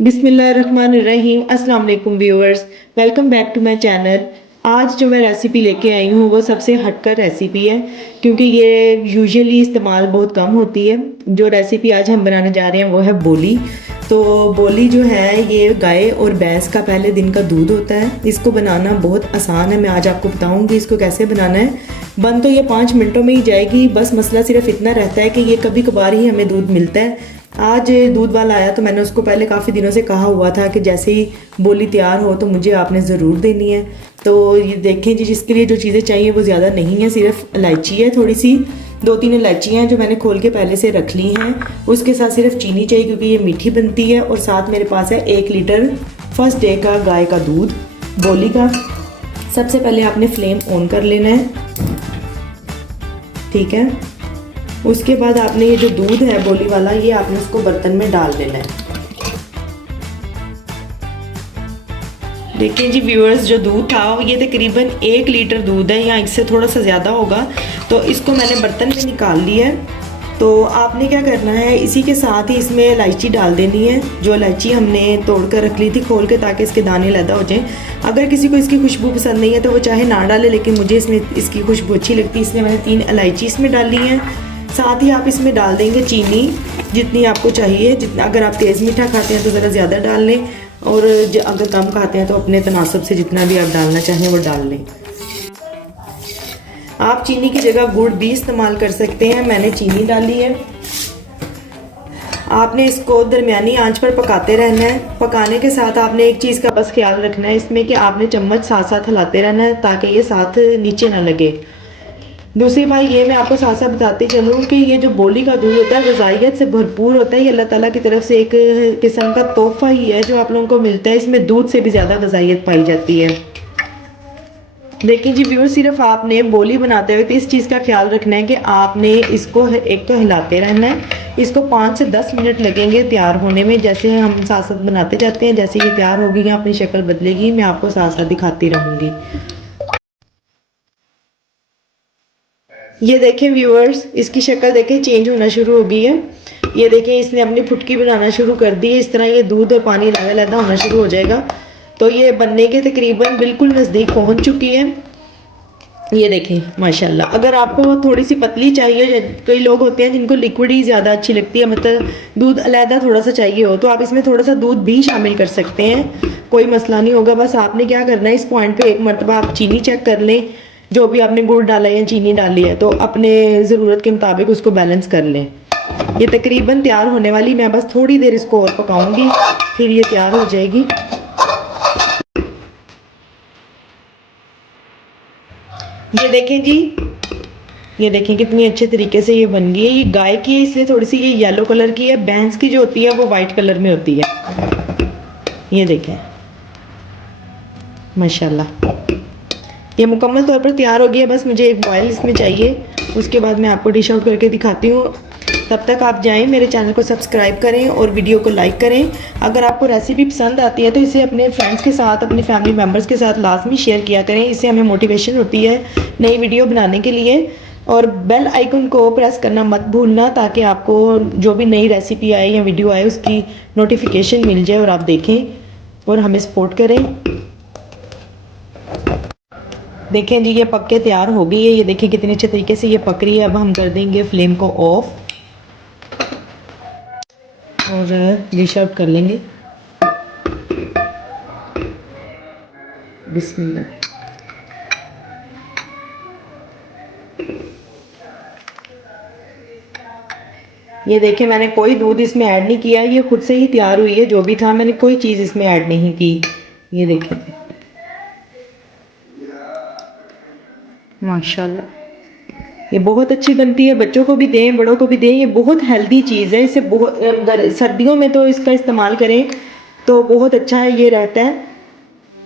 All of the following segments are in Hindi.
बिस्मिल्लाहिर्रहमानिर्रहीम। अस्सलाम वालेकुम viewers, welcome back to my channel. आज जो मैं रेसिपी लेके आई हूँ वो सबसे हटकर रेसिपी है, क्योंकि ये यूजुअली इस्तेमाल बहुत कम होती है। जो रेसिपी आज हम बनाने जा रहे हैं वो है बोली। तो बोली जो है ये गाय और भैंस का पहले दिन का दूध होता है। इसको बनाना बहुत आसान है, मैं आज आपको बताऊँगी इसको कैसे बनाना है। बन तो ये 5 मिनटों में ही जाएगी, बस मसला सिर्फ इतना रहता है कि ये कभी कभार ही हमें दूध मिलता है। आज दूध वाला आया तो मैंने उसको पहले काफ़ी दिनों से कहा हुआ था कि जैसे ही बोली तैयार हो तो मुझे आपने ज़रूर देनी है। तो ये देखें जी, जिसके लिए जो चीज़ें चाहिए वो ज़्यादा नहीं है, सिर्फ इलायची है थोड़ी सी, 2-3 इलायचियाँ हैं जो मैंने खोल के पहले से रख ली हैं। उसके साथ सिर्फ चीनी चाहिए क्योंकि ये मीठी बनती है, और साथ मेरे पास है 1 लीटर फर्स्ट डे का गाय का दूध बोली का। सबसे पहले आपने फ्लेम ऑन कर लेना है, ठीक है। उसके बाद आपने ये जो दूध है बोली वाला, ये आपने उसको बर्तन में डाल देना है। देखिए जी व्यूअर्स, जो दूध था ये तकरीबन 1 लीटर दूध है, या इससे थोड़ा सा ज़्यादा होगा। तो इसको मैंने बर्तन में निकाल लिया है। तो आपने क्या करना है, इसी के साथ ही इसमें इलायची डाल देनी है। जो इलायची हमने तोड़ कर रख ली थी खोल के, ताकि इसके दाने अलग हो जाएं। अगर किसी को इसकी खुशबू पसंद नहीं है तो वो चाहे ना डाले, लेकिन मुझे इसमें इसकी खुशबू अच्छी लगती है, इसलिए मैंने 3 इलायची इसमें डाल ली हैं। साथ ही आप इसमें डाल देंगे चीनी जितनी आपको चाहिए। जितना अगर आप तेज़ मीठा खाते हैं तो ज़रा ज़्यादा डाल लें, और अगर कम खाते हैं तो अपने तनासब से जितना भी आप डालना चाहें वो डाल लें। आप चीनी की जगह गुड़ भी इस्तेमाल कर सकते हैं, मैंने चीनी डाली है। आपने इसको दरमियानी आंच पर पकाते रहना है। पकाने के साथ आपने एक चीज़ का बस ख्याल रखना है इसमें, कि आपने चम्मच साथ साथ हिलाते रहना है ताकि ये साथ नीचे ना लगे। दूसरी बात ये मैं आपको साथ साथ बताते चलूँ कि ये जो बोली का दूध होता है ग़िज़ाइयत से भरपूर होता है। ये अल्लाह ताला की तरफ से एक किस्म का तोहफ़ा ही है जो आप लोगों को मिलता है। इसमें दूध से भी ज़्यादा ग़िज़ाइयत पाई जाती है। देखिए जी व्यूअर्स, सिर्फ आपने बोली बनाते हुए तो इस चीज़ का ख्याल रखना है कि आपने इसको एक तो हिलाते रहना है। इसको 5 से 10 मिनट लगेंगे तैयार होने में। जैसे हम साथ साथ बनाते जाते हैं, जैसे ये तैयार होगी या अपनी शक्ल बदलेगी, मैं आपको साथ साथ दिखाती रहूँगी। ये देखें व्यूअर्स, इसकी शक्ल देखें चेंज होना शुरू हो गई है। ये देखें इसने अपनी फुटकी बनाना शुरू कर दी है। इस तरह ये दूध और पानी अलग-अलग होना शुरू हो जाएगा। तो ये बनने के तकरीबन बिल्कुल नज़दीक पहुंच चुकी है। ये देखें माशाल्लाह। अगर आपको थोड़ी सी पतली चाहिए, कई लोग होते हैं जिनको लिक्विड ही ज़्यादा अच्छी लगती है, मतलब दूध अलहदा थोड़ा सा चाहिए हो, तो आप इसमें थोड़ा सा दूध भी शामिल कर सकते हैं, कोई मसला नहीं होगा। बस आपने क्या करना है, इस पॉइंट पे एक मरतबा आप चीनी चेक कर लें, जो भी आपने गुड़ डाला है या चीनी डाली है, तो अपने ज़रूरत के मुताबिक उसको बैलेंस कर लें। ये तकरीबन तैयार होने वाली, मैं बस थोड़ी देर इसको और पकाऊंगी, फिर ये तैयार हो जाएगी। ये देखें जी, ये देखें कितनी अच्छे तरीके से ये बन गई है। ये गाय की है इसलिए थोड़ी सी ये येलो कलर की है, भैंस की जो होती है वो वाइट कलर में होती है। ये देखें माशाल्लाह, ये मुकम्मल तौर पर तैयार हो गया। बस मुझे एक बॉयल इसमें चाहिए, उसके बाद मैं आपको डिश आउट करके दिखाती हूँ। तब तक आप जाएं, मेरे चैनल को सब्सक्राइब करें और वीडियो को लाइक करें। अगर आपको रेसिपी पसंद आती है तो इसे अपने फ्रेंड्स के साथ, अपने फैमिली मेम्बर्स के साथ लाजमी शेयर किया करें। इससे हमें मोटिवेशन होती है नई वीडियो बनाने के लिए। और बेल आइकन को प्रेस करना मत भूलना, ताकि आपको जो भी नई रेसिपी आए या वीडियो आए उसकी नोटिफिकेशन मिल जाए और आप देखें और हमें सपोर्ट करें। देखें जी, ये पक के तैयार हो गई है। ये देखिए कितने अच्छे तरीके से ये पक रही है। अब हम कर देंगे फ्लेम को ऑफ और डिश आउट कर लेंगे। बिस्मिल्लाह। ये देखें, मैंने कोई दूध इसमें ऐड नहीं किया, ये खुद से ही तैयार हुई है। जो भी था, मैंने कोई चीज़ इसमें ऐड नहीं की। ये देखें माशाल्लाह, ये बहुत अच्छी बनती है। बच्चों को भी दें, बड़ों को भी दें। ये बहुत हेल्दी चीज़ है। इसे बहुत सर्दियों में तो इसका इस्तेमाल करें तो बहुत अच्छा है, ये रहता है।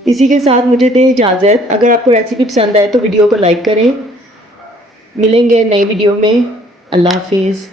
इसी के साथ मुझे दें इजाज़त। अगर आपको रेसिपी पसंद आए तो वीडियो को लाइक करें। मिलेंगे नई वीडियो में। अल्लाह हाफिज़।